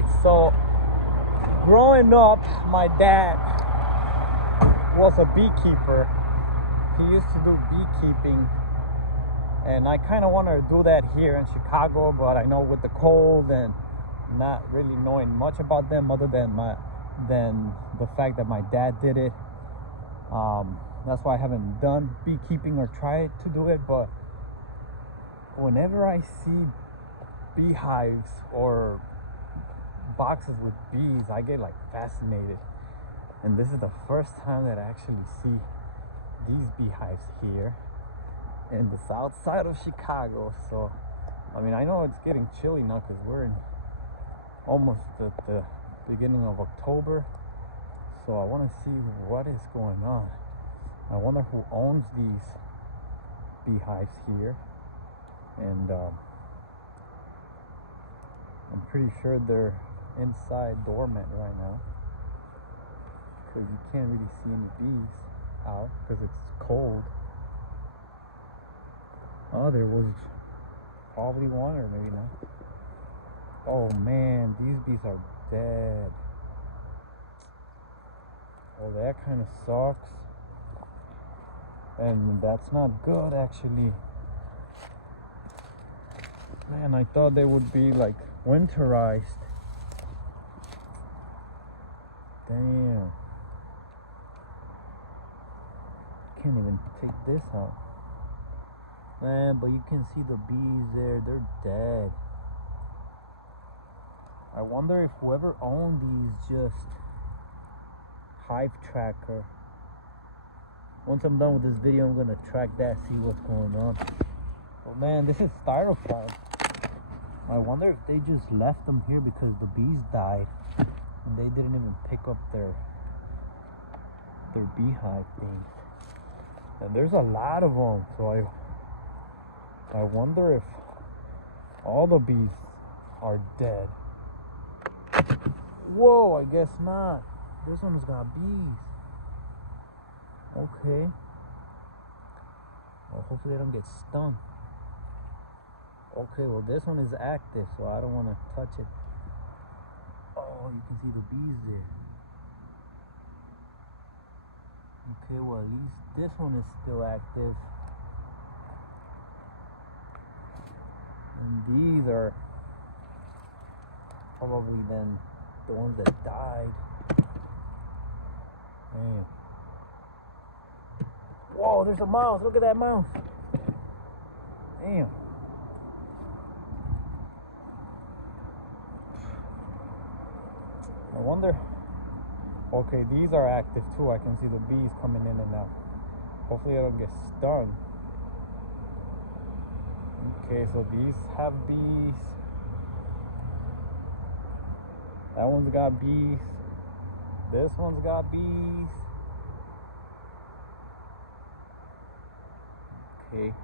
right, so growing up, my dad was a beekeeper. He used to do beekeeping, and I kind of want to do that here in Chicago, but I know with the cold and not really knowing much about them other than the fact that my dad did it. That's why I haven't done beekeeping or tried to do it. But whenever I see beehives or boxes with bees, I get like fascinated. And this is the first time that I actually see these beehives here in the south side of Chicago. So I mean, I know it's getting chilly now because we're in almost at the beginning of October. So I want to see what is going on. I wonder who owns these beehives here. And I'm pretty sure they're inside dormant right now, because you can't really see any bees out because it's cold. Oh, there was probably one, or maybe not. Oh man, these bees are dead. Oh, that kind of sucks. And that's not good, actually. Man, I thought they would be like winterized. Damn. Can't even take this out. Man, but you can see the bees there. They're dead. I wonder if whoever owned these just hive tracker. Once I'm done with this video, I'm gonna track that, see what's going on. Oh man, this is styrofoam. I wonder if they just left them here because the bees died and they didn't even pick up their beehive things. And there's a lot of them, so I wonder if all the bees are dead. Whoa, I guess not. This one's got bees. Okay. Well, hopefully they don't get stung. Okay, well this one is active, so I don't want to touch it. Oh, you can see the bees there. Okay, well at least this one is still active. And these are probably then the ones that died. Man. Whoa, there's a mouse. Look at that mouse. Damn. I wonder. Okay, these are active too. I can see the bees coming in and out. Hopefully I don't get stung. Okay, so these have bees. That one's got bees. This one's got bees. Okay.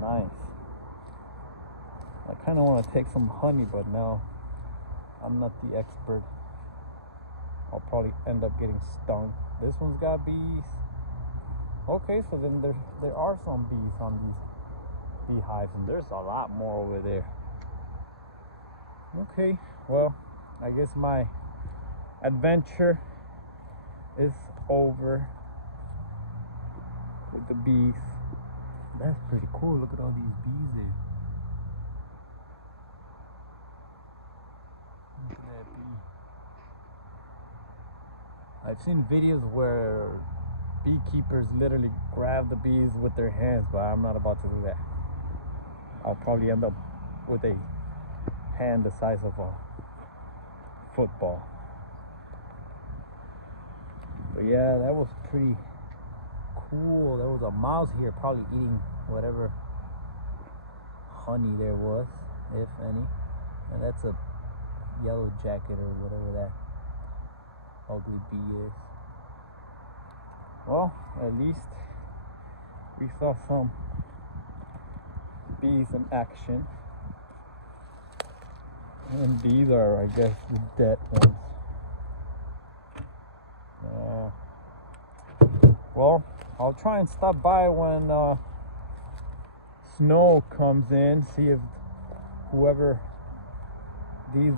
Nice. I kind of want to take some honey, but no, I'm not the expert. I'll probably end up getting stung. This one's got bees. Okay, so then there are some bees on these beehives, and there's a lot more over there. Okay, well, I guess my adventure is over with the bees. That's pretty cool. Look at all these bees there. Look at that bee. I've seen videos where beekeepers literally grab the bees with their hands, but I'm not about to do that. I'll probably end up with a hand the size of a football. But yeah, that was pretty cool. There was a mouse here probably eating whatever honey there was, if any. And that's a yellow jacket or whatever that ugly bee is. Well, at least we saw some bees in action. And these are, I guess, the dead ones. Well, I'll try and stop by when snow comes in, see if whoever these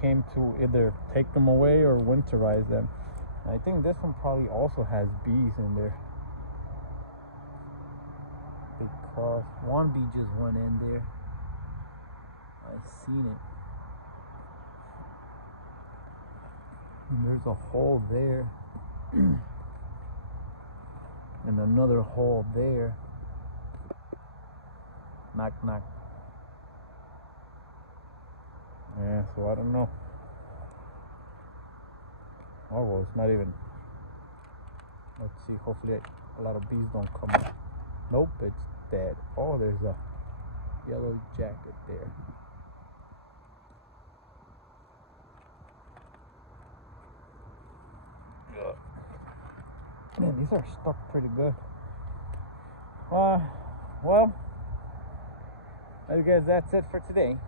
came to either take them away or winterize them. And I think this one probably also has bees in there, because one bee just went in there. I seen it. And there's a hole there. And another hole there. Knock, knock. Yeah, so I don't know. Oh, well, it's not even. Let's see, hopefully a lot of bees don't come up. Nope, it's dead. Oh, there's a yellow jacket there. Man, these are stuck pretty good. Well, I guess that's it for today.